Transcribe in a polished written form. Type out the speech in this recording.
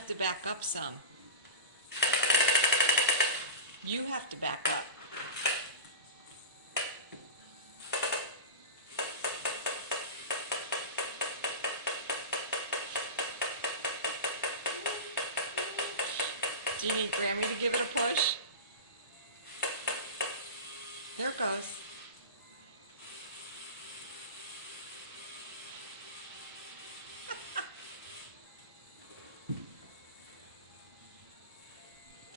have to back up some. You have to back up. Do you need Grammy to give it a push? There it goes.